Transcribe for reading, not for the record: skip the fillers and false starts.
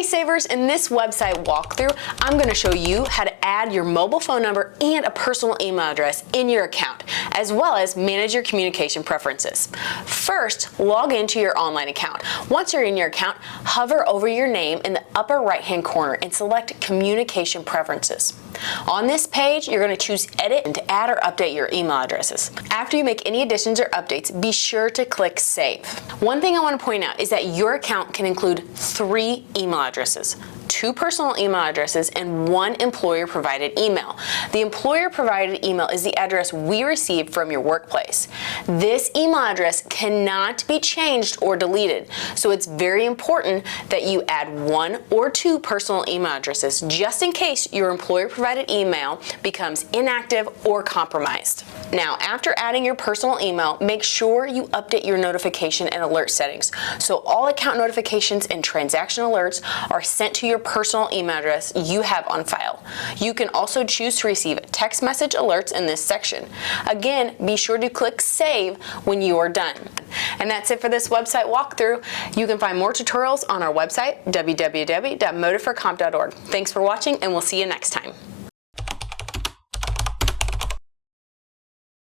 Hey Savers, in this website walkthrough, I'm going to show you how to add your mobile phone number and a personal email address in your account, as well as manage your communication preferences. First, log into your online account. Once you're in your account, hover over your name in the upper right-hand corner and select Communication Preferences. On this page, you're going to choose Edit and to add or update your email addresses. After you make any additions or updates, be sure to click Save. One thing I want to point out is that your account can include 3 email addresses, 2 personal email addresses, and 1 employer-provided email. The employer-provided email is the address we received from your workplace. This email address cannot be changed or deleted, so it's very important that you add 1 or 2 personal email addresses just in case your employer-provided email becomes inactive or compromised. Now, after adding your personal email, make sure you update your notification and alert settings so all account notifications and transaction alerts are sent to your personal email address you have on file. You can also choose to receive text message alerts in this section. Again, be sure to click Save when you are done. And that's it for this website walkthrough. You can find more tutorials on our website, www.motiveforcomp.org. Thanks for watching, and we'll see you next time.